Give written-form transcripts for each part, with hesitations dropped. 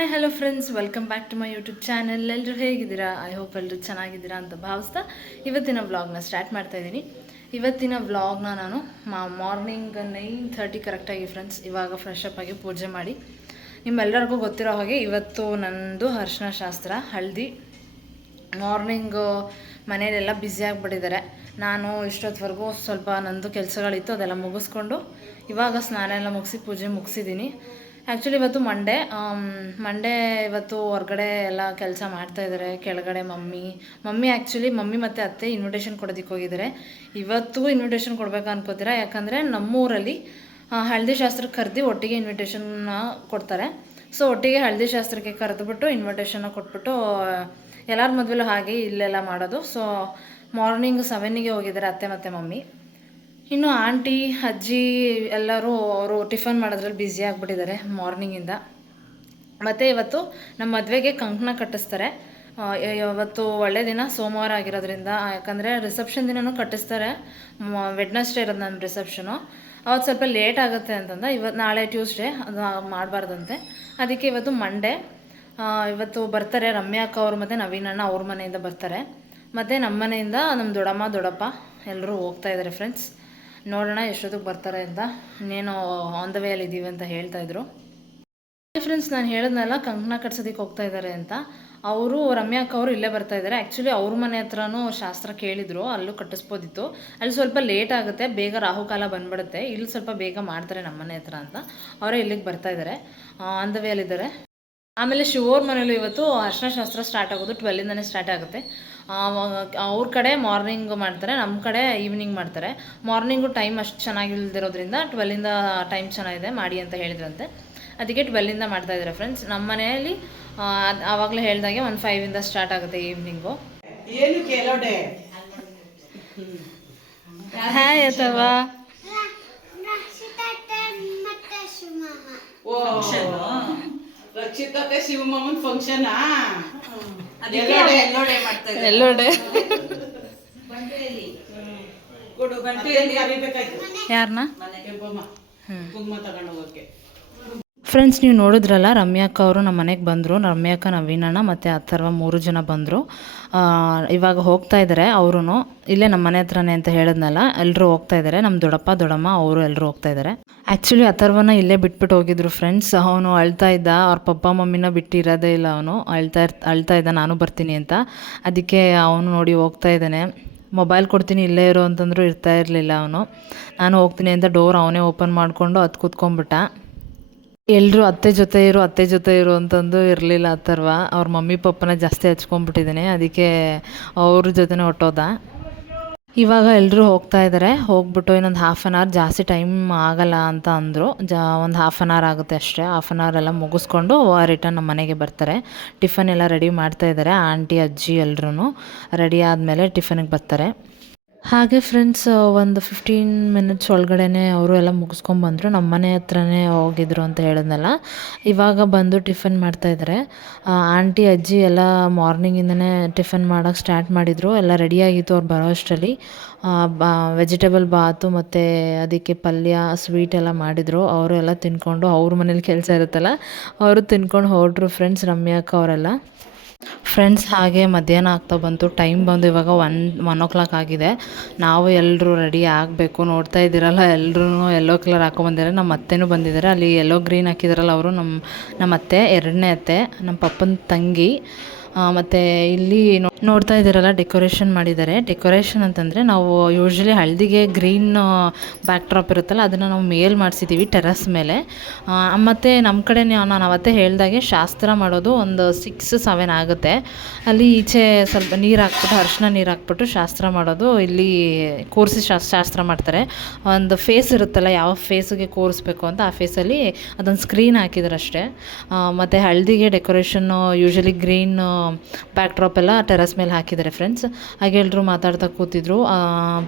Hi hello friends, welcome back to my YouTube channel. ಎಲ್ಲರೂ ಹೇಗಿದ್ದೀರಾ? I hope ಎಲ್ಲರೂ ಚೆನ್ನಾಗಿದ್ದೀರಾ ಅಂತ ಭಾವಿಸ್ತಾ ಇವತ್ತಿನ ವ್ಲಾಗ್ನ ಸ್ಟಾರ್ಟ್ ಮಾಡ್ತಾಯಿದ್ದೀನಿ. ಇವತ್ತಿನ ವ್ಲಾಗ್ನ ನಾನು ಮಾರ್ನಿಂಗ್ 9:30 ಕರೆಕ್ಟಾಗಿ ಫ್ರೆಂಡ್ಸ್ ಇವಾಗ ಫ್ರೆಶ್ ಅಪ್ ಆಗಿ ಪೂಜೆ ಮಾಡಿ, ನಿಮ್ಮೆಲ್ಲರಿಗೂ ಗೊತ್ತಿರೋ ಹಾಗೆ ಇವತ್ತು ನನ್ನದು ಅರಿಶಿನ ಶಾಸ್ತ್ರ, ಹಳದಿ. ಮಾರ್ನಿಂಗು ಮನೆಯಲ್ಲೆಲ್ಲ ಬ್ಯುಸಿಯಾಗಿಬಿಟ್ಟಿದ್ದಾರೆ. ನಾನು ಇಷ್ಟೊತ್ತವರೆಗೂ ಸ್ವಲ್ಪ ನಂದು ಕೆಲಸಗಳಿತ್ತು, ಅದೆಲ್ಲ ಮುಗಿಸ್ಕೊಂಡು ಇವಾಗ ಸ್ನಾನ ಎಲ್ಲ ಮುಗಿಸಿ ಪೂಜೆ ಮುಗಿಸಿದ್ದೀನಿ. ಆ್ಯಕ್ಚುಲಿ ಇವತ್ತು ಮಂಡೇ ಇವತ್ತು ಹೊರಗಡೆ ಎಲ್ಲ ಕೆಲಸ ಮಾಡ್ತಾಯಿದ್ದಾರೆ ಕೆಳಗಡೆ. ಮಮ್ಮಿ ಆ್ಯಕ್ಚುಲಿ ಮತ್ತು ಅತ್ತೆ ಇನ್ವಿಟೇಷನ್ ಕೊಡೋದಕ್ಕೆ ಹೋಗಿದ್ದಾರೆ. ಇವತ್ತು ಇನ್ವಿಟೇಷನ್ ಕೊಡಬೇಕು ಅನ್ಕೋತೀರಾ, ಯಾಕಂದರೆ ನಮ್ಮೂರಲ್ಲಿ ಹಳದಿ ಶಾಸ್ತ್ರಕ್ಕೆ ಕರೆದು ಒಟ್ಟಿಗೆ ಇನ್ವಿಟೇಷನ್ನ ಕೊಡ್ತಾರೆ. ಸೊ ಒಟ್ಟಿಗೆ ಹಳದಿ ಶಾಸ್ತ್ರಕ್ಕೆ ಕರೆದುಬಿಟ್ಟು ಇನ್ವಿಟೇಷನ್ನ ಕೊಟ್ಬಿಟ್ಟು, ಎಲ್ಲರ ಮದುವೆಲೂ ಹಾಗೆ ಇಲ್ಲೆಲ್ಲ ಮಾಡೋದು. ಸೊ ಮಾರ್ನಿಂಗ್ 7ಗೆ ಹೋಗಿದ್ದಾರೆ ಅತ್ತೆ ಮತ್ತು ಮಮ್ಮಿ. ಇನ್ನು ಆಂಟಿ ಅಜ್ಜಿ ಎಲ್ಲರೂ ಅವರು ಟಿಫನ್ ಮಾಡೋದ್ರಲ್ಲಿ ಬ್ಯುಸಿ ಆಗಿಬಿಟ್ಟಿದ್ದಾರೆ ಮಾರ್ನಿಂಗಿಂದ. ಮತ್ತು ಇವತ್ತು ನಮ್ಮ ಮದುವೆಗೆ ಕಂಕಣ ಕಟ್ಟಿಸ್ತಾರೆ. ಇವತ್ತು ಒಳ್ಳೆ ದಿನ, ಸೋಮವಾರ ಆಗಿರೋದ್ರಿಂದ. ಯಾಕಂದರೆ ರಿಸೆಪ್ಷನ್ ದಿನವೂ ಕಟ್ಟಿಸ್ತಾರೆ. ವೆಡ್ನೆಸ್ಡೇ ಇರೋದು ನನ್ನ ರಿಸೆಪ್ಷನು. ಅವತ್ತು ಸ್ವಲ್ಪ ಲೇಟ್ ಆಗುತ್ತೆ ಅಂತಂದ. ನಾಳೆ ಟ್ಯೂಸ್ಡೇ, ಅದು ಮಾಡಬಾರ್ದಂತೆ. ಅದಕ್ಕೆ ಇವತ್ತು ಮಂಡೇ. ಇವತ್ತು ಬರ್ತಾರೆ ರಮ್ಯಾ ಅಕ್ಕ ಅವರು ಮತ್ತು ನವೀನ್ ಅಣ್ಣ ಅವ್ರ ಮನೆಯಿಂದ ಬರ್ತಾರೆ. ಮತ್ತು ನಮ್ಮ ಮನೆಯಿಂದ ನಮ್ಮ ದೊಡ್ಡಮ್ಮ ದೊಡ್ಡಪ್ಪ ಎಲ್ಲರೂ ಹೋಗ್ತಾಯಿದ್ದಾರೆ ಫ್ರೆಂಡ್ಸ್. ನೋಡೋಣ ಎಷ್ಟೊತ್ತಿಗೆ ಬರ್ತಾರೆ ಅಂತ. ಇನ್ನೇನು ಆನ್ ದ ವೇ ಅಲ್ಲಿ ಇದ್ದೀವಿ ಅಂತ ಹೇಳ್ತಾಯಿದ್ರು ಫ್ರೆಂಡ್ಸ್. ನಾನು ಹೇಳಿದ್ನಲ್ಲ ಕಂಕಣ ಕಟ್ಸೋದಕ್ಕೆ ಹೋಗ್ತಾ ಇದ್ದಾರೆ ಅಂತ. ಅವರು ರಮ್ಯಾ ಅಕ್ಕ ಅವರು ಇಲ್ಲೇ ಬರ್ತಾಯಿದ್ದಾರೆ. ಆ್ಯಕ್ಚುಲಿ ಅವ್ರ ಮನೆ ಹತ್ರನೂ ಶಾಸ್ತ್ರ ಕೇಳಿದರು, ಅಲ್ಲೂ ಕಟ್ಟಿಸ್ಬೋದಿತ್ತು. ಅಲ್ಲಿ ಸ್ವಲ್ಪ ಲೇಟ್ ಆಗುತ್ತೆ, ಬೇಗ ರಾಹುಕಾಲ ಬಂದ್ಬಿಡುತ್ತೆ. ಇಲ್ಲಿ ಸ್ವಲ್ಪ ಬೇಗ ಮಾಡ್ತಾರೆ ನಮ್ಮ ಮನೆ ಹತ್ರ ಅಂತ ಅವರೇ ಇಲ್ಲಿಗೆ ಬರ್ತಾಯಿದ್ದಾರೆ, ಆನ್ ದ ವೇ ಅಲ್ಲಿದ್ದಾರೆ. ಆಮೇಲೆ ಶಿವೋರ್ ಮನೇಲಿ ಇವತ್ತು ಅರಿಶಿನ ಶಾಸ್ತ್ರ ಸ್ಟಾರ್ಟ್ ಆಗೋದು 12ಇಂದನೇ ಸ್ಟಾರ್ಟ್ ಆಗುತ್ತೆ. ಅವ್ರ ಕಡೆ ಮಾರ್ನಿಂಗ್ ಮಾಡ್ತಾರೆ, ನಮ್ಮ ಕಡೆ ಈವ್ನಿಂಗ್ ಮಾಡ್ತಾರೆ. ಮಾರ್ನಿಂಗು ಟೈಮ್ ಅಷ್ಟು ಚೆನ್ನಾಗಿಲ್ದಿರೋದ್ರಿಂದ 12ಇಂದ ಟೈಮ್ ಚೆನ್ನಾಗಿದೆ ಮಾಡಿ ಅಂತ ಹೇಳಿದ್ರಂತೆ. ಅದಕ್ಕೆ 12ಇಂದ ಮಾಡ್ತಾಯಿದ್ದಾರೆ ಫ್ರೆಂಡ್ಸ್. ನಮ್ಮ ಮನೆಯಲ್ಲಿ ಆವಾಗಲೇ ಹೇಳಿದಾಗೆ 5ಇಂದ ಸ್ಟಾರ್ಟ್ ಆಗುತ್ತೆ ಈವ್ನಿಂಗು. ಹಾಯ್ ಅಥವಾ ರಕ್ಷಿತತೆ ಶಿವಮಮ್ಮನ ಫಂಕ್ಷನ್ ಎಲ್ಲೋಡೆ ಯಾರನ್ನ ಕುಂಕುಮ ತಗೊಂಡು ಹೋಗೋಕ್ಕೆ. ಫ್ರೆಂಡ್ಸ್, ನೀವು ನೋಡಿದ್ರಲ್ಲ ರಮ್ಯಾ ಅಕ್ಕ ಅವರು ನಮ್ಮ ಮನೆಗೆ ಬಂದರು. ರಮ್ಯಾ ಅಕ್ಕ, ನವೀನ್ ಅಣ್ಣ ಮತ್ತು ಅಥರ್ವ 3 ಜನ ಬಂದರು. ಇವಾಗ ಹೋಗ್ತಾ ಇದ್ದಾರೆ ಅವರು. ಇಲ್ಲೇ ನಮ್ಮ ಮನೆ ಹತ್ರನೇ ಅಂತ ಹೇಳಿದ್ನಲ್ಲ, ಎಲ್ಲರೂ ಹೋಗ್ತಾ ಇದ್ದಾರೆ. ನಮ್ಮ ದೊಡ್ಡಪ್ಪ ದೊಡ್ಡಮ್ಮ ಅವರು ಎಲ್ಲರೂ ಹೋಗ್ತಾ ಇದ್ದಾರೆ. ಆ್ಯಕ್ಚುಲಿ ಅಥರ್ವನ ಇಲ್ಲೇ ಬಿಟ್ಬಿಟ್ಟು ಹೋಗಿದ್ರು ಫ್ರೆಂಡ್ಸ್. ಅವನು ಅಳ್ತಾ ಇದ್ದ, ಅವ್ರ ಪಪ್ಪ ಮಮ್ಮಿನ ಬಿಟ್ಟು ಇರೋದೇ ಇಲ್ಲ. ಅವನು ಅಳ್ತಾ ಇದ್ದ ನಾನು ಬರ್ತೀನಿ ಅಂತ. ಅದಕ್ಕೆ ಅವನು ನೋಡಿ ಹೋಗ್ತಾ ಇದ್ದಾನೆ. ಮೊಬೈಲ್ ಕೊಡ್ತೀನಿ ಇಲ್ಲೇ ಇರೋ ಅಂತಂದರೂ ಇರ್ತಾ ಇರಲಿಲ್ಲ ಅವನು. ನಾನು ಹೋಗ್ತೀನಿ ಅಂತ ಡೋರ್ ಅವನೇ ಓಪನ್ ಮಾಡಿಕೊಂಡು ಅದು ಕೂತ್ಕೊಂಡ್ಬಿಟ್ಟ. ಎಲ್ಲರೂ ಅತ್ತೆ ಜೊತೆ ಇರು ಅಂತಂದು ಇರಲಿಲ್ಲ ಅಥರ್ವ. ಅವ್ರ ಮಮ್ಮಿ ಪಪ್ಪನ ಜಾಸ್ತಿ ಹಚ್ಕೊಂಡ್ಬಿಟ್ಟಿದ್ದಾನೆ, ಅದಕ್ಕೆ ಅವ್ರ ಜೊತೆನೇ ಹೊಟ್ಟೋದ. ಇವಾಗ ಎಲ್ಲರೂ ಹೋಗ್ತಾ ಇದ್ದಾರೆ. ಹೋಗ್ಬಿಟ್ಟು ಇನ್ನೊಂದು 1/2 hour, ಜಾಸ್ತಿ ಟೈಮ್ ಆಗಲ್ಲ ಅಂತ ಅಂದರು. ಒಂದು 1/2 hour ಆಗುತ್ತೆ ಅಷ್ಟೇ. 1/2 hour ಎಲ್ಲ ಮುಗಿಸ್ಕೊಂಡು ರಿಟರ್ನ್ ನಮ್ಮ ಮನೆಗೆ ಬರ್ತಾರೆ. ಟಿಫನ್ ಎಲ್ಲ ರೆಡಿ ಮಾಡ್ತಾಯಿದ್ದಾರೆ. ಆಂಟಿ ಅಜ್ಜಿ ಎಲ್ಲರೂ ರೆಡಿ ಆದಮೇಲೆ ಟಿಫನಿಗೆ ಬರ್ತಾರೆ. ಹಾಗೆ ಫ್ರೆಂಡ್ಸ್, ಒಂದು 15 minutes ಒಳಗಡೆ ಅವರು ಎಲ್ಲ ಮುಗಿಸ್ಕೊಂಡ್ಬಂದರು. ನಮ್ಮ ಮನೆ ಹತ್ರನೇ ಹೋಗಿದ್ರು ಅಂತ ಹೇಳಿದ್ನಲ್ಲ. ಇವಾಗ ಬಂದು ಟಿಫನ್ ಮಾಡ್ತಾಯಿದ್ದಾರೆ. ಆಂಟಿ ಅಜ್ಜಿ ಎಲ್ಲ ಮಾರ್ನಿಂಗಿಂದನೇ ಟಿಫನ್ ಮಾಡೋಕ್ಕೆ ಸ್ಟಾರ್ಟ್ ಮಾಡಿದರು. ಎಲ್ಲ ರೆಡಿಯಾಗಿತ್ತು ಅವ್ರು ಬರೋ ಅಷ್ಟರಲ್ಲಿ. ವೆಜಿಟೇಬಲ್ ಬಾತು ಮತ್ತು ಅದಕ್ಕೆ ಪಲ್ಯ, ಸ್ವೀಟ್ ಎಲ್ಲ ಮಾಡಿದರು. ಅವರು ಎಲ್ಲ ತಿನ್ಕೊಂಡು, ಅವ್ರ ಮನೇಲಿ ಕೆಲಸ ಇರುತ್ತಲ್ಲ, ಅವರು ತಿನ್ಕೊಂಡು ಹೊರಟ್ರು ಫ್ರೆಂಡ್ಸ್, ರಮ್ಯಾ ಅಕ್ಕ ಅವರೆಲ್ಲ. ಫ್ರೆಂಡ್ಸ್, ಹಾಗೆ ಮಧ್ಯಾಹ್ನ ಆಗ್ತಾ ಬಂತು. ಟೈಮ್ ಬಂದು ಇವಾಗ 1 o'clock ಆಗಿದೆ. ನಾವು ಎಲ್ಲರೂ ರೆಡಿ ಆಗಬೇಕು. ನೋಡ್ತಾ ಇದ್ದೀರಲ್ಲ, ಎಲ್ಲರೂ ಯೆಲ್ಲೋ ಕಲರ್ ಹಾಕೊಂಬಂದಿದ್ದಾರೆ. ನಮ್ಮ ಅತ್ತೆನೂ ಬಂದಿದ್ದಾರೆ. ಅಲ್ಲಿ ಯೆಲ್ಲೋ ಗ್ರೀನ್ ಹಾಕಿದಾರಲ್ಲ ಅವರು ನಮ್ಮ ಅತ್ತೆ, 2ನೇ ಅತ್ತೆ, ನಮ್ಮ ಪಪ್ಪನ ತಂಗಿ. ಮತ್ತು ಇಲ್ಲಿ ನೋಡ್ತಾ ಇದ್ದೀರಲ್ಲ, ಡೆಕೋರೇಷನ್ ಮಾಡಿದ್ದಾರೆ. ಡೆಕೋರೇಷನ್ ಅಂತಂದರೆ, ನಾವು ಯೂಶ್ವಲಿ ಹಳದಿಗೆ ಗ್ರೀನ್ ಬ್ಯಾಕ್ ಡ್ರಾಪ್ ಇರುತ್ತಲ್ಲ, ಅದನ್ನು ನಾವು ಮೇಲೆ ಮಾಡಿಸಿದ್ದೀವಿ ಟೆರಸ್ ಮೇಲೆ. ಮತ್ತು ನಮ್ಮ ಕಡೆ ನಾನು ಅವತ್ತೇ ಹೇಳ್ದಾಗೆ ಶಾಸ್ತ್ರ ಮಾಡೋದು ಒಂದು 6-7 ಆಗುತ್ತೆ. ಅಲ್ಲಿ ಈಚೆ ಸ್ವಲ್ಪ ನೀರು ಹಾಕ್ಬಿಟ್ಟು, ಅರಿಶಿನ ನೀರು ಹಾಕ್ಬಿಟ್ಟು ಶಾಸ್ತ್ರ ಮಾಡೋದು. ಇಲ್ಲಿ ಕೂರಿಸಿ ಶಾಸ್ತ್ರ ಮಾಡ್ತಾರೆ. ಒಂದು ಫೇಸ್ ಇರುತ್ತಲ್ಲ, ಯಾವ ಫೇಸಿಗೆ ಕೂರಿಸ್ಬೇಕು ಅಂತ, ಆ ಫೇಸಲ್ಲಿ ಅದೊಂದು ಸ್ಕ್ರೀನ್ ಹಾಕಿದ್ರು ಅಷ್ಟೇ. ಮತ್ತು ಹಳದಿಗೆ ಡೆಕೋರೇಷನ್ನು ಯೂಶ್ವಲಿ ಗ್ರೀನ್ ಬ್ಯಾಕ್ ಡ್ರಾಪ್ ಎಲ್ಲ ಟೆರಸ್ ಮೇಲೆ ಹಾಕಿದ್ದಾರೆ ಫ್ರೆಂಡ್ಸ್. ಹಾಗೆ ಎಲ್ಲರೂ ಮಾತಾಡ್ತಾ ಕೂತಿದ್ರು.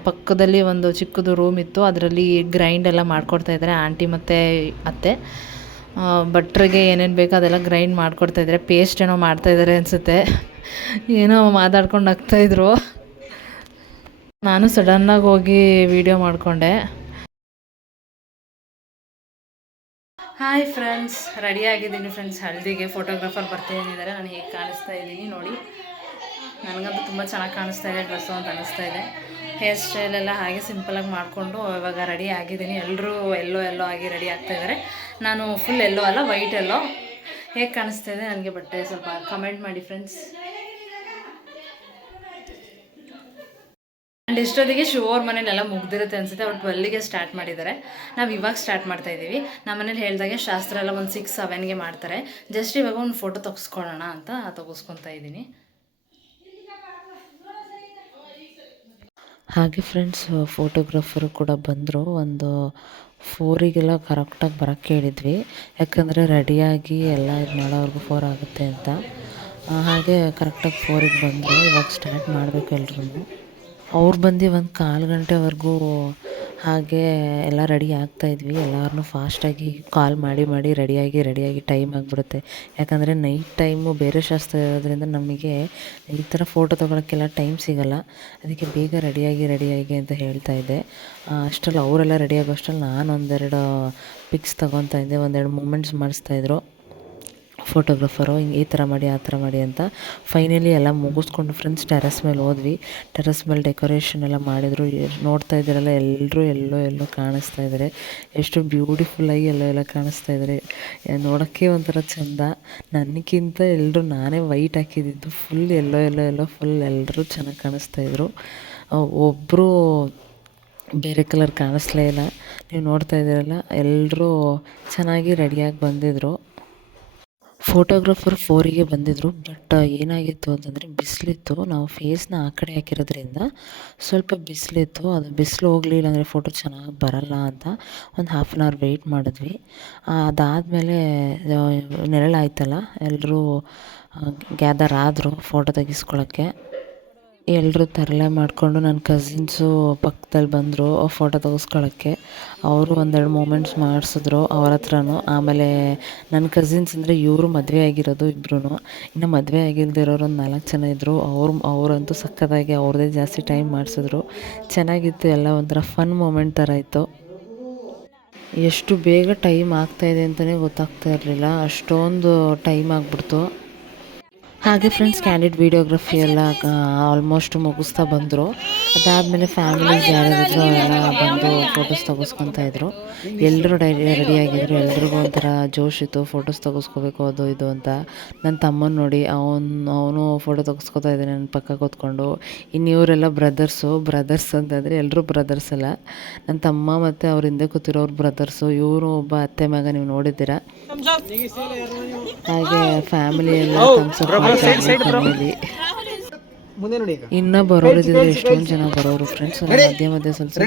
ಪಕ್ಕದಲ್ಲಿ ಒಂದು ಚಿಕ್ಕದು ರೂಮ್ ಇತ್ತು, ಅದರಲ್ಲಿ ಗ್ರೈಂಡ್ ಎಲ್ಲ ಮಾಡ್ಕೊಡ್ತಾ ಇದ್ದಾರೆ ಆಂಟಿ ಮತ್ತು ಅತ್ತೆ. ಭಟ್ರಿಗೆ ಏನೇನು ಬೇಕೋ ಅದೆಲ್ಲ ಗ್ರೈಂಡ್ ಮಾಡ್ಕೊಡ್ತಾಯಿದ್ದಾರೆ. ಪೇಸ್ಟ್ ಏನೋ ಮಾಡ್ತಾಯಿದ್ದಾರೆ ಅನಿಸುತ್ತೆ. ಏನೋ ಮಾತಾಡ್ಕೊಂಡು ಆಗ್ತಾಯಿದ್ರು. ನಾನು ಸಡನ್ನಾಗಿ ಹೋಗಿ ವಿಡಿಯೋ ಮಾಡಿಕೊಂಡೆ. ಹಾಯ್ ಫ್ರೆಂಡ್ಸ್, ರೆಡಿ ಆಗಿದ್ದೀನಿ ಫ್ರೆಂಡ್ಸ್. ಹಳದಿಗೆ ಫೋಟೋಗ್ರಾಫರ್ ಬರ್ತಿದ್ದಾರೆ. ನಾನು ಹೇಗೆ ಕಾಣಿಸ್ತಾ ಇದ್ದೀನಿ ನೋಡಿ. ನನಗಂತೂ ತುಂಬ ಚೆನ್ನಾಗಿ ಕಾಣಿಸ್ತಾ ಇದೆ ಡ್ರೆಸ್ಸು ಅಂತ ಅನ್ನಿಸ್ತಾ ಇದೆ. ಹೇರ್ ಸ್ಟೈಲೆಲ್ಲ ಹಾಗೆ ಸಿಂಪಲಾಗಿ ಮಾಡಿಕೊಂಡು ಇವಾಗ ರೆಡಿ ಆಗಿದ್ದೀನಿ. ಎಲ್ಲರೂ ಎಲ್ಲೋ ಆಗಿ ರೆಡಿ ಆಗ್ತಾಯಿದ್ದಾರೆ. ನಾನು ಫುಲ್ ಎಲ್ಲೋ ಅಲ್ಲ, ವೈಟ್ ಎಲ್ಲೋ. ಹೇಗೆ ಕಾಣಿಸ್ತಾ ಇದೆ ನನಗೆ ಬಟ್ಟೆ ಸ್ವಲ್ಪ ಕಮೆಂಟ್ ಮಾಡಿ ಫ್ರೆಂಡ್ಸ್. ಆ್ಯಂಡ್ ಇಷ್ಟೊತ್ತಿಗೆ ಶಿವ ಅವ್ರ ಮನೇಲೆಲ್ಲ ಮುಗ್ದಿರುತ್ತೆ ಅನಿಸುತ್ತೆ. ಅವ್ರು 12ಗೆ ಸ್ಟಾರ್ಟ್ ಮಾಡಿದ್ದಾರೆ. ನಾವು ಇವಾಗ ಸ್ಟಾರ್ಟ್ ಮಾಡ್ತಾಯಿದ್ದೀವಿ. ನಮ್ಮ ಮನೇಲಿ ಹೇಳಿದಾಗೆ ಶಾಸ್ತ್ರ ಎಲ್ಲ ಒಂದು 6-7ಗೆ ಮಾಡ್ತಾರೆ. ಜಸ್ಟ್ ಇವಾಗ ಒಂದು ಫೋಟೋ ತೆಗೆಸ್ಕೊಳ್ಳೋಣ ಅಂತ ತೆಗೆಸ್ಕೊತಾ ಇದ್ದೀನಿ. ಹಾಗೆ ಫ್ರೆಂಡ್ಸ್, ಫೋಟೋಗ್ರಾಫರು ಕೂಡ ಬಂದರು. ಒಂದು 4ಗೆಲ್ಲ ಕರೆಕ್ಟಾಗಿ ಬರೋಕ್ಕೆ ಹೇಳಿದ್ವಿ, ಯಾಕಂದರೆ ರೆಡಿಯಾಗಿ ಎಲ್ಲ ಇದು ಮಾಡೋವ್ರಿಗೂ 4 ಆಗುತ್ತೆ ಅಂತ. ಹಾಗೆ ಕರೆಕ್ಟಾಗಿ 4ಗೆ ಬಂದರು. ಇವಾಗ ಸ್ಟಾರ್ಟ್ ಮಾಡಬೇಕು ಎಲ್ರೂ. ಅವ್ರು ಬಂದು ಒಂದು 1/4 ಗಂಟೆವರೆಗೂ ಹಾಗೆ ಎಲ್ಲ ರೆಡಿ ಆಗ್ತಾಯಿದ್ವಿ. ಎಲ್ಲರನ್ನೂ ಫಾಸ್ಟಾಗಿ ಕಾಲ್ ಮಾಡಿ ರೆಡಿಯಾಗಿ ಟೈಮ್ ಆಗಿಬಿಡುತ್ತೆ. ಯಾಕಂದರೆ ನೈಟ್ ಟೈಮು ಬೇರೆ ಶಾಸ್ತ್ರ ಇರೋದ್ರಿಂದ ನಮಗೆ ಈ ಥರ ಫೋಟೋ ತೊಗೊಳಕ್ಕೆಲ್ಲ ಟೈಮ್ ಸಿಗೋಲ್ಲ. ಅದಕ್ಕೆ ಬೇಗ ರೆಡಿಯಾಗಿ ಅಂತ ಹೇಳ್ತಾ ಇದ್ದೆ. ಅಷ್ಟರಲ್ಲಿ ಅವರೆಲ್ಲ ರೆಡಿ ಆಗೋ ಅಷ್ಟರಲ್ಲಿ ನಾನು ಒಂದೆರಡು ಪಿಕ್ಸ್ ತೊಗೊತಾ ಇದ್ದೆ. ಒಂದೆರಡು ಮೂಮೆಂಟ್ಸ್ ಮಾಡಿಸ್ತಾಯಿದ್ರು ಫೋಟೋಗ್ರಾಫರು. ಹಿಂಗೆ ಈ ಥರ ಮಾಡಿ ಆ ಥರ ಮಾಡಿ ಅಂತ. ಫೈನಲಿ ಎಲ್ಲ ಮುಗಿಸ್ಕೊಂಡು ಫ್ರೆಂಡ್ಸ್ ಟೆರೆಸ್ ಮೇಲೆ ಹೋದ್ವಿ. ಟೆರೆಸ್ ಮೇಲೆ ಡೆಕೋರೇಷನ್ ಎಲ್ಲ ಮಾಡಿದರು. ನೋಡ್ತಾ ಇದ್ದೀರಲ್ಲ, ಎಲ್ಲರೂ ಎಲ್ಲೋ ಕಾಣಿಸ್ತಾ ಇದ್ದಾರೆ. ಎಷ್ಟು ಬ್ಯೂಟಿಫುಲ್ಲಾಗಿ ಎಲ್ಲ ಕಾಣಿಸ್ತಾ ಇದ್ದಾರೆ. ನೋಡೋಕ್ಕೆ ಒಂಥರ ಚೆಂದ. ನನಗಿಂತ ಎಲ್ಲರೂ, ನಾನೇ ವೈಟ್ ಹಾಕಿದ್ದು, ಫುಲ್ ಎಲ್ಲೋ ಫುಲ್ ಎಲ್ಲರೂ ಚೆನ್ನಾಗಿ ಕಾಣಿಸ್ತಾಯಿದ್ರು. ಒಬ್ಬರು ಬೇರೆ ಕಲರ್ ಕಾಣಿಸ್ಲೇ ಇಲ್ಲ. ನೀವು ನೋಡ್ತಾ ಇದ್ದೀರಲ್ಲ, ಎಲ್ಲರೂ ಚೆನ್ನಾಗಿ ರೆಡಿಯಾಗಿ ಬಂದಿದ್ದರು. ಫೋಟೋಗ್ರಾಫರ್ 4ಗೆ ಬಂದಿದ್ದರು. ಬಟ್ ಏನಾಗಿತ್ತು ಅಂತಂದರೆ ಬಿಸಿಲಿತ್ತು. ನಾವು ಫೇಸ್ನ ಆ ಕಡೆ ಹಾಕಿರೋದ್ರಿಂದ ಸ್ವಲ್ಪ ಬಿಸಿಲಿತ್ತು. ಅದು ಬಿಸಿಲು ಹೋಗಲಿ, ಇಲ್ಲಾಂದರೆ ಫೋಟೋ ಚೆನ್ನಾಗಿ ಬರಲ್ಲ ಅಂತ ಒಂದು 1/2 hour ವೆಯ್ಟ್ ಮಾಡಿದ್ವಿ. ಅದಾದಮೇಲೆ ನೆರಳಾಯ್ತಲ್ಲ, ಎಲ್ಲರೂ ಗ್ಯಾದರ್ ಆದರು ಫೋಟೋ ತೆಗಿಸ್ಕೊಳ್ಳೋಕ್ಕೆ. ಎಲ್ಲರೂ ತರಲೆ ಮಾಡಿಕೊಂಡು ನನ್ನ ಕಸಿನ್ಸು ಪಕ್ಕದಲ್ಲಿ ಬಂದರು ಫೋಟೋ ತೆಗೆಸ್ಕೊಳ್ಳೋಕ್ಕೆ. ಅವರು ಒಂದೆರಡು ಮೂಮೆಂಟ್ಸ್ ಮಾಡಿಸಿದ್ರು ಅವ್ರ ಹತ್ರನೂ. ಆಮೇಲೆ ನನ್ನ ಕಸಿನ್ಸ್ ಅಂದರೆ ಇವರು ಮದುವೆ ಆಗಿರೋದು ಇಬ್ಬರೂ. ಇನ್ನು ಮದುವೆ ಆಗಿಲ್ದಿರೋರು ಒಂದು 4 ಜನ ಇದ್ದರು. ಅವರಂತೂ ಸಕ್ಕತ್ತಾಗಿ ಅವ್ರದ್ದೇ ಜಾಸ್ತಿ ಟೈಮ್ ಮಾಡಿಸಿದ್ರು. ಚೆನ್ನಾಗಿತ್ತು. ಎಲ್ಲ ಒಂಥರ ಫನ್ ಮೂಮೆಂಟ್ ಥರ ಇತ್ತು. ಎಷ್ಟು ಬೇಗ ಟೈಮ್ ಆಗ್ತಾಯಿದೆ ಅಂತಲೇ ಗೊತ್ತಾಗ್ತಾ ಇರಲಿಲ್ಲ. ಅಷ್ಟೊಂದು ಟೈಮ್ ಆಗಿಬಿಡ್ತು. ಹಾಗೆ ಫ್ರೆಂಡ್ಸ್, ಕ್ಯಾಂಡಿಡ್ ವೀಡಿಯೋಗ್ರಫಿ ಎಲ್ಲ ಆಲ್ಮೋಸ್ಟ್ ಮುಗಿಸ್ತಾ ಬಂದರು. ಅದಾದಮೇಲೆ ಫ್ಯಾಮಿಲೀಸ್ ಯಾರ್ಯಾರಿದ್ರು ಎಲ್ಲ ಬಂದು ಫೋಟೋಸ್ ತೆಗೆಸ್ಕೊತಾ ಇದ್ರು. ಎಲ್ಲರೂ ರೆಡಿಯಾಗಿದ್ದರು. ಎಲ್ರಿಗೂ ಒಂಥರ ಜೋಶ್ ಇತ್ತು, ಫೋಟೋಸ್ ತೆಗೆಸ್ಕೋಬೇಕು ಅದು ಇದು ಅಂತ. ನನ್ನ ತಮ್ಮನ ನೋಡಿ, ಅವನು ಫೋಟೋ ತೆಗೆಸ್ಕೊತಾ ಇದ್ದಾನೆ ನನ್ನ ಪಕ್ಕ ಕೂತ್ಕೊಂಡು. ಇನ್ನು ಇವರೆಲ್ಲ ಬ್ರದರ್ಸ್ ಅಂತಂದರೆ ಎಲ್ಲರೂ ಬ್ರದರ್ಸ್ ಅಲ್ಲ. ನನ್ನ ತಮ್ಮ ಮತ್ತು ಅವ್ರ ಹಿಂದೆ ಕೂತಿರೋರು ಬ್ರದರ್ಸು. ಇವರು ಒಬ್ಬ ಅತ್ತೆ ಮಗ, ನೀವು ನೋಡಿದ್ದೀರಾ. ಹಾಗೆ ಫ್ಯಾಮಿಲಿ ಎಲ್ಲ ಇನ್ನ ಬರೋರಿದ್ರೆ ಎಷ್ಟೊಂದು ಜನ ಬರೋರು ಫ್ರೆಂಡ್ಸ್. ಮಧ್ಯೆ ಸ್ವಲ್ಪ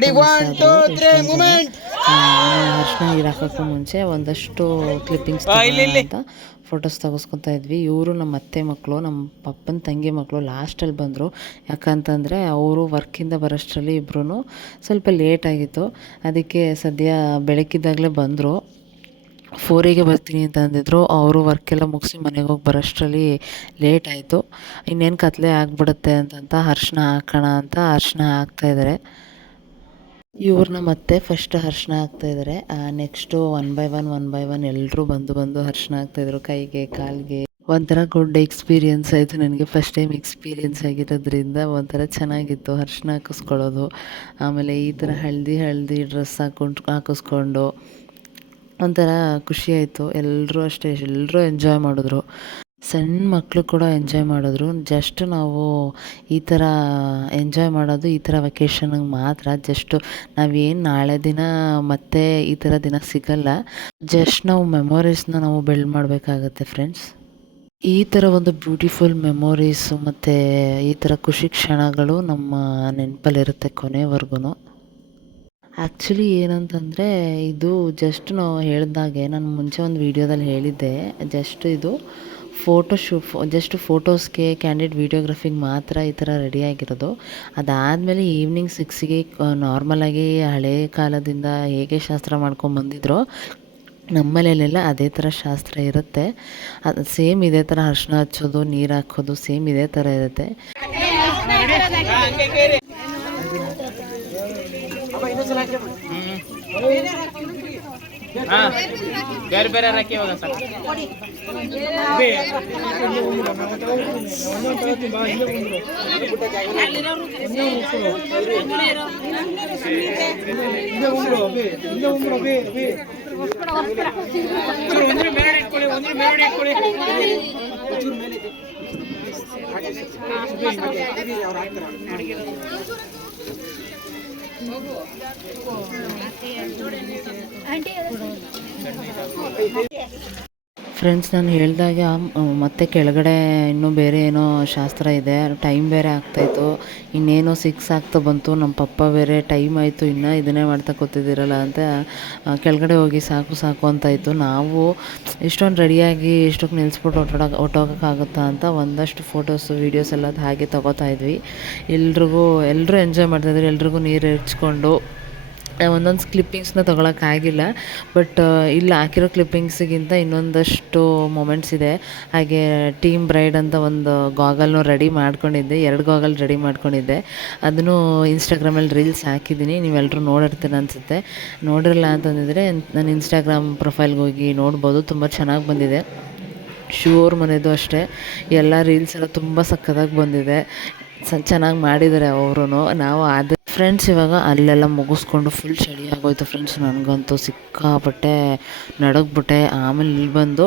ಅರ್ಶಿನ ನೀರು ಹಾಕೋಕ್ಕೂ ಮುಂಚೆ ಒಂದಷ್ಟು ಕ್ಲಿಪ್ಪಿಂಗ್ಸ್ ಅಂತ ಫೋಟೋಸ್ ತೆಗೆಸ್ಕೊತಾ ಇದ್ವಿ. ಇವರು ನಮ್ಮ ಅತ್ತೆ ಮಕ್ಕಳು, ನಮ್ಮ ಪಪ್ಪನ ತಂಗಿ ಮಕ್ಕಳು ಲಾಸ್ಟಲ್ಲಿ ಬಂದರು. ಯಾಕಂತಂದರೆ ಅವರು ವರ್ಕಿಂದ ಬರೋಷ್ಟರಲ್ಲಿ ಇಬ್ಬರೂ ಸ್ವಲ್ಪ ಲೇಟ್ ಆಗಿತ್ತು. ಅದಕ್ಕೆ ಸದ್ಯ ಬೆಳಕಿದ್ದಾಗಲೇ ಬಂದರು. 4ಗೆ ಬರ್ತೀನಿ ಅಂತ ಅಂದಿದ್ರು. ಅವರು ವರ್ಕೆಲ್ಲ ಮುಗಿಸಿ ಮನೆಗೆ ಹೋಗಿ ಬರೋಷ್ಟರಲ್ಲಿ ಲೇಟ್ ಆಯಿತು. ಇನ್ನೇನು ಕತ್ಲೆ ಆಗಿಬಿಡುತ್ತೆ ಅಂತ ಅರ್ಶಿನ ಹಾಕೋಣ ಅಂತ ಅರ್ಶಿನ ಹಾಕ್ತಾಯಿದ್ದಾರೆ. ಇವ್ರನ್ನ ಮತ್ತೆ ಫಸ್ಟ್ ಅರ್ಶಿನ ಹಾಕ್ತಾಯಿದ್ದಾರೆ. ನೆಕ್ಸ್ಟು ಒನ್ ಬೈ ಒನ್ ಎಲ್ಲರೂ ಬಂದು ಅರ್ಶಿನ ಹಾಕ್ತಾಯಿದ್ರು ಕೈಗೆ, ಕಾಲಿಗೆ. ಒಂಥರ ಗುಡ್ ಎಕ್ಸ್ಪೀರಿಯೆನ್ಸ್ ಆಯಿತು ನನಗೆ. ಫಸ್ಟ್ ಟೈಮ್ ಎಕ್ಸ್ಪೀರಿಯೆನ್ಸ್ ಆಗಿರೋದ್ರಿಂದ ಒಂಥರ ಚೆನ್ನಾಗಿತ್ತು ಅರ್ಶಿನ ಹಾಕಿಸ್ಕೊಳ್ಳೋದು. ಆಮೇಲೆ ಈ ಥರ ಹಳದಿ ಡ್ರೆಸ್ ಹಾಕಿಸ್ಕೊಂಡು ಒಂಥರ ಖುಷಿಯಾಯಿತು. ಎಲ್ಲರೂ ಅಷ್ಟೇ, ಎಲ್ಲರೂ ಎಂಜಾಯ್ ಮಾಡಿದ್ರು. ಸಣ್ಣ ಮಕ್ಕಳು ಕೂಡ ಎಂಜಾಯ್ ಮಾಡಿದ್ರು. ಜಸ್ಟ್ ನಾವು ಈ ಥರ ಎಂಜಾಯ್ ಮಾಡೋದು ಈ ಥರ ವೆಕೇಷನ್ಗೆ ಮಾತ್ರ. ಜಸ್ಟು ನಾವೇನು ನಾಳೆ ದಿನ ಮತ್ತೆ ಈ ಥರ ದಿನ ಸಿಗಲ್ಲ. ಜಸ್ಟ್ ನಾವು ಮೆಮೊರೀಸ್ನ ನಾವು ಬಿಲ್ಡ್ ಮಾಡಬೇಕಾಗತ್ತೆ ಫ್ರೆಂಡ್ಸ್. ಈ ಥರ ಒಂದು ಬ್ಯೂಟಿಫುಲ್ ಮೆಮೊರೀಸು ಮತ್ತು ಈ ಥರ ಖುಷಿ ಕ್ಷಣಗಳು ನಮ್ಮ ನೆನಪಲ್ಲಿರುತ್ತೆ ಕೊನೆವರೆಗೂ. ಆ್ಯಕ್ಚುಲಿ ಏನಂತಂದರೆ ಇದು ಜಸ್ಟ್ ನಾವು ಹೇಳಿದಾಗೆ ನಾನು ಮುಂಚೆ ಒಂದು ವೀಡಿಯೋದಲ್ಲಿ ಹೇಳಿದ್ದೆ. ಜಸ್ಟ್ ಇದು ಜಸ್ಟ್ ಫೋಟೋಸ್ಗೆ, ಕ್ಯಾಂಡಿಡ್ ವೀಡಿಯೋಗ್ರಫಿಗೆ ಮಾತ್ರ ಈ ಥರ ರೆಡಿಯಾಗಿರೋದು. ಅದಾದಮೇಲೆ ಈವ್ನಿಂಗ್ 6ಗೆ ನಾರ್ಮಲಾಗಿ ಹಳೆ ಕಾಲದಿಂದ ಹೇಗೆ ಶಾಸ್ತ್ರ ಮಾಡ್ಕೊಂಬಂದಿದ್ರೋ ನಮ್ಮನೇಲೆಲ್ಲ ಅದೇ ಥರ ಶಾಸ್ತ್ರ ಇರುತ್ತೆ. ಅದು ಸೇಮ್ ಇದೇ ಥರ ಅರಿಶಿನ ಹಚ್ಚೋದು, ನೀರು ಹಾಕೋದು ಸೇಮ್ ಇದೇ ಥರ ಇರುತ್ತೆ. ಬೇರೆ ಬೇರೆ ಹಾಕಿ ಇವಾಗ ಸರ್ ಫ್ರೆಂಡ್ಸ್, ನಾನು ಹೇಳಿದಾಗ ಮತ್ತೆ ಕೆಳಗಡೆ ಇನ್ನೂ ಬೇರೆ ಏನೋ ಶಾಸ್ತ್ರ ಇದೆ, ಟೈಮ್ ಬೇರೆ ಆಗ್ತಾಯಿತ್ತು, ಇನ್ನೇನೋ 6 ಆಗ್ತಾ ಬಂತು. ನಮ್ಮ ಪಪ್ಪ ಬೇರೆ ಟೈಮ್ ಆಯಿತು, ಇನ್ನೂ ಇದನ್ನೇ ಮಾಡ್ತಾ ಕೂತಿದ್ದೀರಲ್ಲ ಅಂತ ಕೆಳಗಡೆ ಹೋಗಿ ಸಾಕು ಸಾಕು ಅಂತಾಯಿತು. ನಾವು ಇಷ್ಟೊಂದು ರೆಡಿಯಾಗಿ ಇಷ್ಟಕ್ಕೆ ನಿಲ್ಲಿಸ್ಬಿಟ್ಟು ಹೊಟ್ಟೋಗೋಕ್ಕಾಗುತ್ತಾ ಅಂತ ಒಂದಷ್ಟು ಫೋಟೋಸು ವೀಡಿಯೋಸ್ ಎಲ್ಲ ಹಾಗೆ ತೊಗೋತಾ ಇದ್ವಿ. ಎಲ್ಲರೂ ಎಂಜಾಯ್ ಮಾಡ್ತಾಯಿದ್ರು. ಎಲ್ರಿಗೂ ನೀರು ಎರಚ್ಕೊಂಡು ಒಂದೊಂದು ಕ್ಲಿಪ್ಪಿಂಗ್ಸ್ನ ತೊಗೊಳಕ್ಕಾಗಿಲ್ಲ. ಬಟ್ ಇಲ್ಲಿ ಹಾಕಿರೋ ಕ್ಲಿಪ್ಪಿಂಗ್ಸಿಗಿಂತ ಇನ್ನೊಂದಷ್ಟು ಮೊಮೆಂಟ್ಸ್ ಇದೆ. ಹಾಗೆ ಟೀಮ್ ಬ್ರೈಡ್ ಅಂತ ಒಂದು ಗಾಗಲ್ನು ರೆಡಿ ಮಾಡ್ಕೊಂಡಿದ್ದೆ, 2 ಗಾಗಲ್ ರೆಡಿ ಮಾಡ್ಕೊಂಡಿದ್ದೆ. ಅದನ್ನು ಇನ್ಸ್ಟಾಗ್ರಾಮಲ್ಲಿ ರೀಲ್ಸ್ ಹಾಕಿದ್ದೀನಿ, ನೀವೆಲ್ಲರೂ ನೋಡಿರ್ತೀರ ಅನಿಸುತ್ತೆ. ನೋಡಿರಲ್ಲ ಅಂತಂದಿದ್ರೆ ನನ್ನ ಇನ್ಸ್ಟಾಗ್ರಾಮ್ ಪ್ರೊಫೈಲ್ಗೆ ಹೋಗಿ ನೋಡ್ಬೋದು, ತುಂಬ ಚೆನ್ನಾಗಿ ಬಂದಿದೆ. ಅವ್ರ ಮನೆಯದು ಅಷ್ಟೇ, ಎಲ್ಲ ರೀಲ್ಸ್ ಎಲ್ಲ ತುಂಬ ಸಕ್ಕತ್ತಾಗಿ ಬಂದಿದೆ, ಚೆನ್ನಾಗಿ ಮಾಡಿದ್ದಾರೆ ಅವರು. ನಾವು ಫ್ರೆಂಡ್ಸ್ ಇವಾಗ ಅಲ್ಲೆಲ್ಲ ಮುಗಿಸ್ಕೊಂಡು ಫುಲ್ ಚಳಿ ಆಗೋಯ್ತು ಫ್ರೆಂಡ್ಸ್. ನನಗಂತೂ ಸಿಕ್ಕಾಪಟ್ಟೆ ನಡಗ್ಬಿಟ್ಟೆ. ಆಮೇಲೆ ಇಲ್ಲಿ ಬಂದು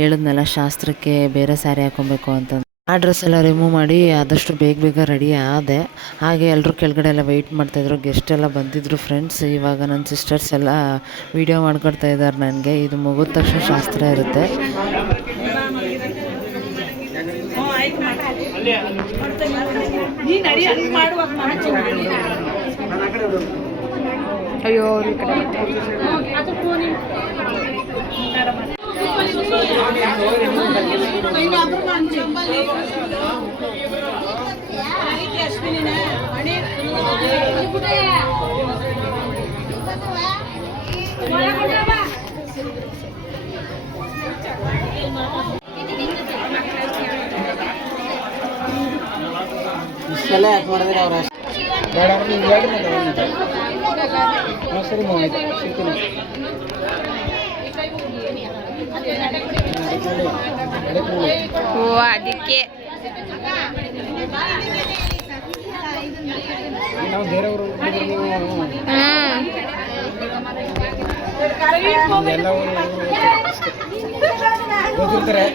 ಹೇಳಿದ್ನೆಲ್ಲ ಶಾಸ್ತ್ರಕ್ಕೆ ಬೇರೆ ಸ್ಯಾರಿ ಹಾಕೊಬೇಕು ಅಂತ ಆ ಡ್ರೆಸ್ ಎಲ್ಲ ರಿಮೂವ್ ಮಾಡಿ ಆದಷ್ಟು ಬೇಗ ರೆಡಿ ಆದೆ. ಹಾಗೆ ಎಲ್ಲರೂ ಕೆಳಗಡೆ ಎಲ್ಲ ವೆಯ್ಟ್ ಮಾಡ್ತಾಯಿದ್ರು, ಗೆಸ್ಟ್ ಎಲ್ಲ ಬಂದಿದ್ದರು ಫ್ರೆಂಡ್ಸ್. ಇವಾಗ ನನ್ನ ಸಿಸ್ಟರ್ಸ್ ಎಲ್ಲ ವೀಡಿಯೋ ಮಾಡ್ಕೊಡ್ತಾ ಇದ್ದಾರೆ ನನಗೆ. ಇದು ಮುಗಿದ ತಕ್ಷಣ ಶಾಸ್ತ್ರ ಇರುತ್ತೆ. ಅಯ್ಯೋ ಇಷ್ಟೆಲ್ಲ ಯಾಕೆ ಮಾಡಿದ್ರೆ ಅವ್ರು ಸರಿ ಸಿಗ್ತೀನಿ. ಓ ಅದಕ್ಕೆ ನಾವು ಬೇರೆಯವರು ಗೊತ್ತಿರ್ತಾರೆ.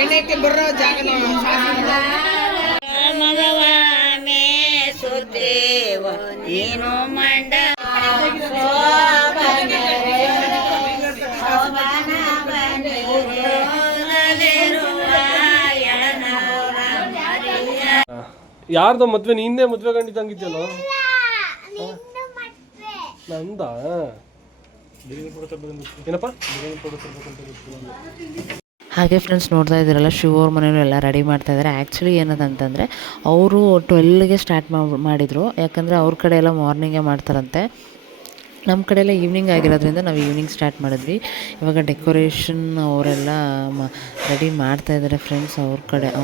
ಎಣ್ಣೆಕ್ಕೆ ಬರೋ ಜಾಗ ಏನು ಮಂಡ ಯಾರ್ದೋ ಮದ್ವೆ? ನಿಂದೇ ಮದ್ವೆ ಕಂಡಿದ್ದಂಗಿದ್ಯಲ್ಲ. ನಂದ ಏನಪ್ಪ. ಹಾಗೆ ಫ್ರೆಂಡ್ಸ್, ನೋಡ್ತಾ ಇದ್ದೀರಲ್ಲ, ಅವ್ರ ಮನೆಯಲ್ಲೂ ಎಲ್ಲ ರೆಡಿ ಮಾಡ್ತಾಯಿದ್ದಾರೆ. ಆ್ಯಕ್ಚುಲಿ ಏನದಂತಂದರೆ ಅವರು 12ಗೆ ಸ್ಟಾರ್ಟ್ ಮಾಡಿದರು. ಯಾಕಂದರೆ ಅವ್ರ ಕಡೆ ಎಲ್ಲ ಮಾರ್ನಿಂಗೇ ಮಾಡ್ತಾರಂತೆ. ನಮ್ಮ ಕಡೆ ಎಲ್ಲ ಈವ್ನಿಂಗ್ ಆಗಿರೋದ್ರಿಂದ ನಾವು ಈವ್ನಿಂಗ್ ಸ್ಟಾರ್ಟ್ ಮಾಡಿದ್ವಿ. ಇವಾಗ ಡೆಕೋರೇಷನ್ ಅವರೆಲ್ಲ ರೆಡಿ ಮಾಡ್ತಾಯಿದ್ದಾರೆ ಫ್ರೆಂಡ್ಸ್.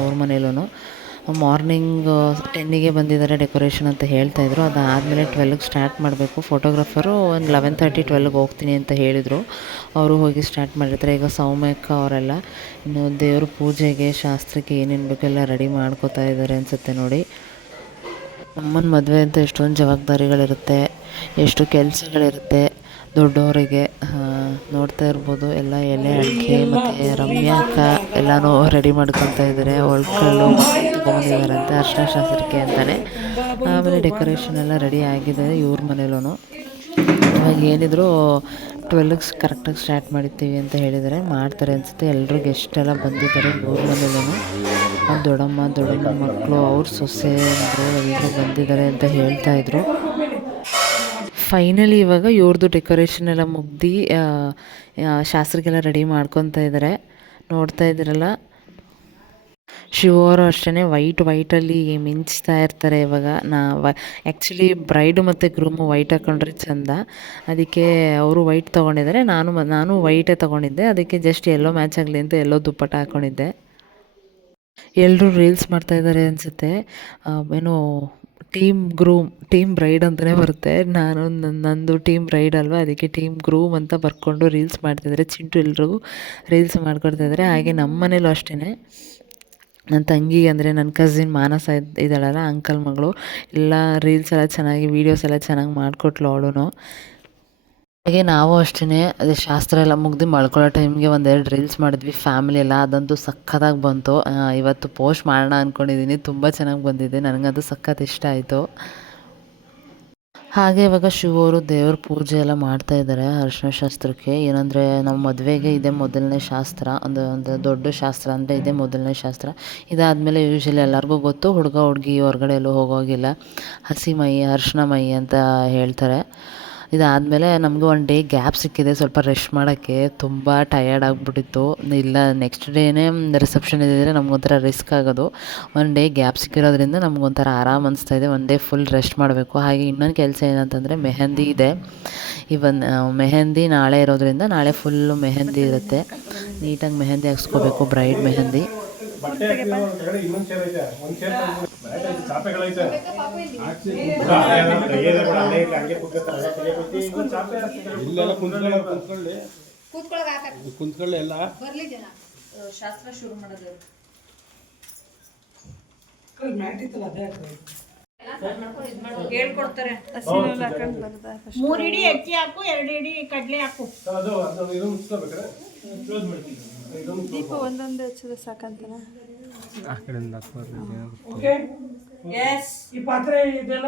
ಅವ್ರ ಮನೇಲೂ ಮಾರ್ನಿಂಗ್ 10ಗೆ ಬಂದಿದ್ದಾರೆ ಡೆಕೋರೇಷನ್ ಅಂತ ಹೇಳ್ತಾಯಿದ್ರು. ಅದಾದಮೇಲೆ 12ಗೆ ಸ್ಟಾರ್ಟ್ ಮಾಡಬೇಕು. ಫೋಟೋಗ್ರಾಫರು ಒಂದು 11:30 12ಗೆ ಹೋಗ್ತೀನಿ ಅಂತ ಹೇಳಿದರು. ಅವರು ಹೋಗಿ ಸ್ಟಾರ್ಟ್ ಮಾಡಿರ್ತಾರೆ. ಈಗ ಸೌಮ್ಯಕ್ಕ ಅವರೆಲ್ಲ ಇನ್ನು ದೇವ್ರ ಪೂಜೆಗೆ ಶಾಸ್ತ್ರಕ್ಕೆ ಏನೇನು ಬೇಕೆಲ್ಲ ರೆಡಿ ಮಾಡ್ಕೋತಾ ಇದ್ದಾರೆ ಅನಿಸುತ್ತೆ ನೋಡಿ. ಅಮ್ಮನ ಮದುವೆ ಅಂತ ಎಷ್ಟೊಂದು ಜವಾಬ್ದಾರಿಗಳಿರುತ್ತೆ, ಎಷ್ಟು ಕೆಲಸಗಳಿರುತ್ತೆ. ದೊಡ್ಡವರಿಗೆ ನೋಡ್ತಾ ಇರ್ಬೋದು ಎಲ್ಲ ಎಲೆ ಅಡಿಕೆ ಮತ್ತು ರಮ್ಯಾ ಅಕ್ಕ ಎಲ್ಲನೂ ರೆಡಿ ಮಾಡ್ಕೊತಾ ಇದ್ದಾರೆ. ಒಳ್ಕಲ್ಲು ತೊಗೊಂಡಿದ್ದಾರಂತೆ ಅರ್ಶಿನ ಶಾಸ್ತ್ರಕ್ಕೆ ಅಂತಲೇ. ಆಮೇಲೆ ಡೆಕೋರೇಷನ್ ಎಲ್ಲ ರೆಡಿ ಆಗಿದೆ ಇವ್ರ ಮನೇಲೂ. ಇವಾಗ ಏನಿದ್ರು 12ಗೆ ಕರೆಕ್ಟಾಗಿ ಸ್ಟಾರ್ಟ್ ಮಾಡಿರ್ತೀವಿ ಅಂತ ಹೇಳಿದ್ದಾರೆ. ಮಾಡ್ತಾರೆ ಅನಿಸುತ್ತೆ. ಎಲ್ಲರೂ ಗೆಸ್ಟ್ ಎಲ್ಲ ಬಂದಿದ್ದಾರೆ ಇವ್ರ ಮನೇಲೂ. ದೊಡ್ಡಮ್ಮ ಮಕ್ಕಳು ಅವ್ರ ಸೊಸೆ ಅಂದರು ಎಲ್ಲರೂ ಬಂದಿದ್ದಾರೆ ಅಂತ ಹೇಳ್ತಾಯಿದ್ರು. ಫೈನಲಿ ಇವಾಗ ಇವ್ರದ್ದು ಡೆಕೋರೇಷನ್ ಎಲ್ಲ ಮುಗ್ದು ಶಾಸ್ತ್ರಕ್ಕೆಲ್ಲ ರೆಡಿ ಮಾಡ್ಕೊತಾ ಇದ್ದಾರೆ. ನೋಡ್ತಾ ಇದ್ದೀರಲ್ಲ, ಶಿವ ಅವರು ಅಷ್ಟೇ ವೈಟಲ್ಲಿ ಮಿಂಚ್ತಾ ಇರ್ತಾರೆ. ಇವಾಗ ಆ್ಯಕ್ಚುಲಿ ಬ್ರೈಡು ಮತ್ತು ಗ್ರೂಮು ವೈಟ್ ಹಾಕೊಂಡ್ರೆ ಚೆಂದ, ಅದಕ್ಕೆ ಅವರು ವೈಟ್ ತೊಗೊಂಡಿದ್ದಾರೆ. ನಾನು ವೈಟೇ ತೊಗೊಂಡಿದ್ದೆ. ಅದಕ್ಕೆ ಜಸ್ಟ್ ಎಲ್ಲೋ ಮ್ಯಾಚ್ ಆಗಲಿ ಅಂತ ಎಲ್ಲೋ ದುಪ್ಪಟ್ಟ ಹಾಕ್ಕೊಂಡಿದ್ದೆ. ಎಲ್ಲರೂ ರೀಲ್ಸ್ ಮಾಡ್ತಾಯಿದ್ದಾರೆ ಅನಿಸುತ್ತೆ. ಏನೋ ಟೀಮ್ ಬ್ರೈಡ್ ಅಂತಲೇ ಬರುತ್ತೆ. ನಂದು ಟೀಮ್ ಬ್ರೈಡ್ ಅಲ್ವಾ, ಅದಕ್ಕೆ ಟೀಮ್ ಗ್ರೂಮ್ ಅಂತ ಬರ್ಕೊಂಡು ರೀಲ್ಸ್ ಮಾಡ್ತಾಯಿದ್ದಾರೆ. ಚಿಂಟು ಎಲ್ರಿಗೂ ರೀಲ್ಸ್ ಮಾಡ್ಕೊಡ್ತಾಯಿದ್ದಾರೆ. ಹಾಗೆ ನಮ್ಮ ಮನೇಲೂ ಅಷ್ಟೇ ನನ್ನ ತಂಗಿ ಅಂದರೆ ನನ್ನ ಕಸಿನ್ ಮಾನಸ ಇದ್ದಾಳಲ್ಲ, ಅಂಕಲ್ ಮಗಳು, ಎಲ್ಲ ರೀಲ್ಸ್ ಎಲ್ಲ ಚೆನ್ನಾಗಿ ವೀಡಿಯೋಸ್ ಎಲ್ಲ ಚೆನ್ನಾಗಿ ಮಾಡಿಕೊಟ್ಲು ಅವಳು. ಹಾಗೆ ನಾವು ಅಷ್ಟೇ ಅದೇ ಶಾಸ್ತ್ರ ಎಲ್ಲ ಮುಗ್ದು ಮಲ್ಕೊಳ್ಳೋ ಟೈಮ್ಗೆ 1-2 ರೀಲ್ಸ್ ಮಾಡಿದ್ವಿ ಫ್ಯಾಮಿಲಿ ಎಲ್ಲ. ಅದಂತೂ ಸಖತ್ತಾಗಿ ಬಂತು. ಇವತ್ತು ಪೋಸ್ಟ್ ಮಾಡೋಣ ಅಂದ್ಕೊಂಡಿದ್ದೀನಿ. ತುಂಬ ಚೆನ್ನಾಗಿ ಬಂದಿದೆ, ನನಗದು ಸಖತ್ ಇಷ್ಟ ಆಯಿತು. ಹಾಗೆ ಇವಾಗ ಶಿವರು ದೇವ್ರ ಪೂಜೆ ಎಲ್ಲ ಮಾಡ್ತಾಯಿದ್ದಾರೆ ಅರಿಶಿನ ಶಾಸ್ತ್ರಕ್ಕೆ. ಏನಂದರೆ ನಮ್ಮ ಮದುವೆಗೆ ಇದೇ ಮೊದಲನೇ ಶಾಸ್ತ್ರ, ಒಂದು ದೊಡ್ಡ ಶಾಸ್ತ್ರ ಅಂದರೆ ಇದೇ ಮೊದಲನೇ ಶಾಸ್ತ್ರ. ಇದಾದಮೇಲೆ ಯೂಶ್ವಲಿ ಎಲ್ಲರಿಗೂ ಗೊತ್ತು, ಹುಡುಗ ಹುಡುಗಿ ಹೊರಗಡೆ ಎಲ್ಲೂ ಹೋಗೋಗಿಲ್ಲ, ಹಸಿ ಮೈ ಅರಿಶಿನ ಮೈ ಅಂತ ಹೇಳ್ತಾರೆ. ಇದಾದಮೇಲೆ ನಮಗೆ 1 ಡೇ ಗ್ಯಾಪ್ ಸಿಕ್ಕಿದೆ ಸ್ವಲ್ಪ ರೆಸ್ಟ್ ಮಾಡೋಕ್ಕೆ. ತುಂಬ ಟಯರ್ಡ್ ಆಗಿಬಿಟ್ಟಿತ್ತು. ಇಲ್ಲ ನೆಕ್ಸ್ಟ್ ಡೇನೇ ರಿಸೆಪ್ಷನ್ ಇದ್ದಿದ್ರೆ ನಮಗೊಂಥರ ರಿಸ್ಕ್ ಆಗೋದು. 1 ಡೇ ಗ್ಯಾಪ್ ಸಿಕ್ಕಿರೋದ್ರಿಂದ ನಮಗೊಂಥರ ಆರಾಮ ಅನಿಸ್ತಾ ಇದೆ. 1 ಡೇ ಫುಲ್ ರೆಸ್ಟ್ ಮಾಡಬೇಕು. ಹಾಗೆ ಇನ್ನೊಂದು ಕೆಲಸ ಏನಂತಂದರೆ ಮೆಹಂದಿ ಇದೆ. ಮೆಹಂದಿ ನಾಳೆ ಇರೋದ್ರಿಂದ ನಾಳೆ ಫುಲ್ಲು ಮೆಹಂದಿ ಇರುತ್ತೆ. ನೀಟಾಗಿ ಮೆಹಂದಿ ಹಾಕ್ಸ್ಕೋಬೇಕು, ಬ್ರೈಡ್ ಮೆಹಂದಿ. ಕುಂತ್ಕೊಳ್ಳಿ ಎಲ್ಲ ಶಾಸ್ತ್ರ ಶುರು ಮಾಡೋದು. ಹೇಳ್ಕೊಡ್ತಾರೆ. 3 ಇಡಿ ಅಕ್ಕಿ ಹಾಕು, 2 ಇಡಿ ಕಡಲೆ ಹಾಕು. ದೀಪ ಒಂದೊಂದು ಹಚ್ಚಿದ್ರೆ ಸಾಕಂತಾನ. ಈ ಪಾತ್ರೆ ಇದೆಲ್ಲ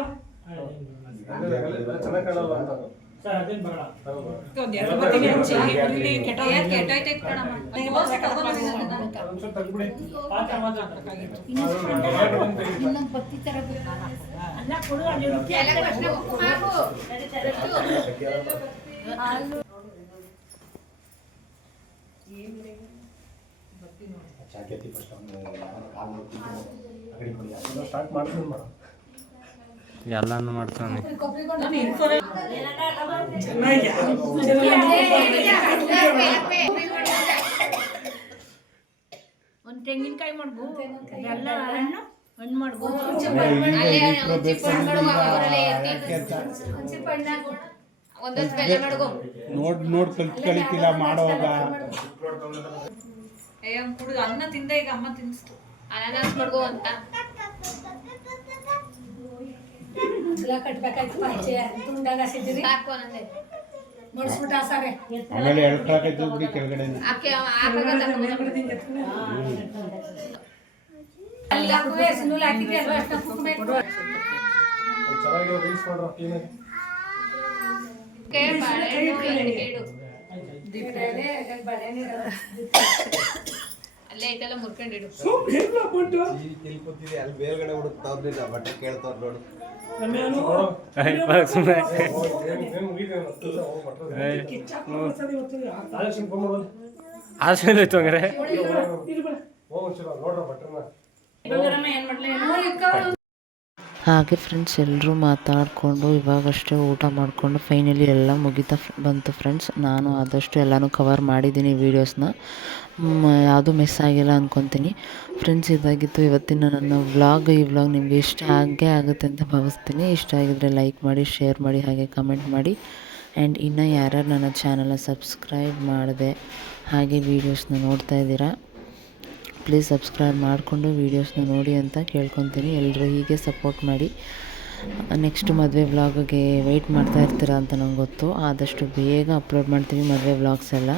ಎಲ್ಲಾನು ಮಾಡ್ತಾನೆ. ಒಂದು ತೆಂಗಿನಕಾಯಿ ಮಾಡ್ಬೋ, ಎಲ್ಲ ಹಣ್ಣು ಮಾಡ್ಬೋ. ನೋಡ್ ಕಲಿತಿಲ್ಲ ಮಾಡೋವಾಗ ಕುಡಿದು ಅನ್ನ ತಿಂದ. ಈಗ ಅಮ್ಮ ತಿನ್ನಿಸ್ತು ಅನಾನಸ್ ಮಾಡ್ಬೋ ಅಂತ ಆಮೇಲೆ ಎಳ್ಕೊಳಕೈತಿ ಬಿಡಿ ಕೆಳಗಡೆ. ಅಲ್ಲೇ ಐತೆಲ್ಲ ಮುರ್ಕೊಂಡಿಡು. ಅಲ್ಲಿ ಬೇಲ್ಗಡೆ ಹುಡುಕ್ತಾವ್ರಿಲ್ಲ, ಬಟ್ಟೆ ಕೇಳ್ತಾವ್ರ ನೋಡು. ಹಾಗೆ ಫ್ರೆಂಡ್ಸ್ ಎಲ್ಲರೂ ಮಾತಾಡಿಕೊಂಡು ಇವಾಗಷ್ಟೇ ಊಟ ಮಾಡಿಕೊಂಡು ಫೈನಲಿ ಎಲ್ಲ ಮುಗಿತಾ ಬಂತು ಫ್ರೆಂಡ್ಸ್. ನಾನು ಆದಷ್ಟು ಎಲ್ಲನೂ ಕವರ್ ಮಾಡಿದ್ದೀನಿ ವೀಡಿಯೋಸ್ನ, ಯಾವುದೂ ಮಿಸ್ ಆಗಿಲ್ಲ ಅಂದ್ಕೊತೀನಿ ಫ್ರೆಂಡ್ಸ್. ಇದಾಗಿತ್ತು ಇವತ್ತಿನ ನನ್ನ ವ್ಲಾಗ್. ಈ ವ್ಲಾಗ್ ನಿಮಗೆ ಇಷ್ಟ ಆಗೇ ಆಗುತ್ತೆ ಅಂತ ಭಾವಿಸ್ತೀನಿ. ಇಷ್ಟ ಆಗಿದ್ದರೆ ಲೈಕ್ ಮಾಡಿ, ಶೇರ್ ಮಾಡಿ, ಹಾಗೆ ಕಮೆಂಟ್ ಮಾಡಿ. ಆ್ಯಂಡ್ ಇನ್ನೂ ಯಾರ್ಯಾರು ನನ್ನ ಚಾನಲ್ನ ಸಬ್ಸ್ಕ್ರೈಬ್ ಮಾಡಿದೆ ಹಾಗೆ ವೀಡಿಯೋಸ್ನ ನೋಡ್ತಾ ಇದ್ದೀರಾ, ಪ್ಲೀಸ್ ಸಬ್ಸ್ಕ್ರೈಬ್ ಮಾಡಿಕೊಂಡು ವೀಡಿಯೋಸ್ನ ನೋಡಿ ಅಂತ ಕೇಳ್ಕೊತೀನಿ. ಎಲ್ಲರೂ ಹೀಗೆ ಸಪೋರ್ಟ್ ಮಾಡಿ. ನೆಕ್ಸ್ಟ್ ಮದುವೆ ವ್ಲಾಗ್ಗೆ ವೆಯ್ಟ್ ಮಾಡ್ತಾ ಇರ್ತೀರ ಅಂತ ನಂಗೆ ಗೊತ್ತು. ಆದಷ್ಟು ಬೇಗ ಅಪ್ಲೋಡ್ ಮಾಡ್ತೀವಿ ಮದುವೆ ವ್ಲಾಗ್ಸ್ ಎಲ್ಲ.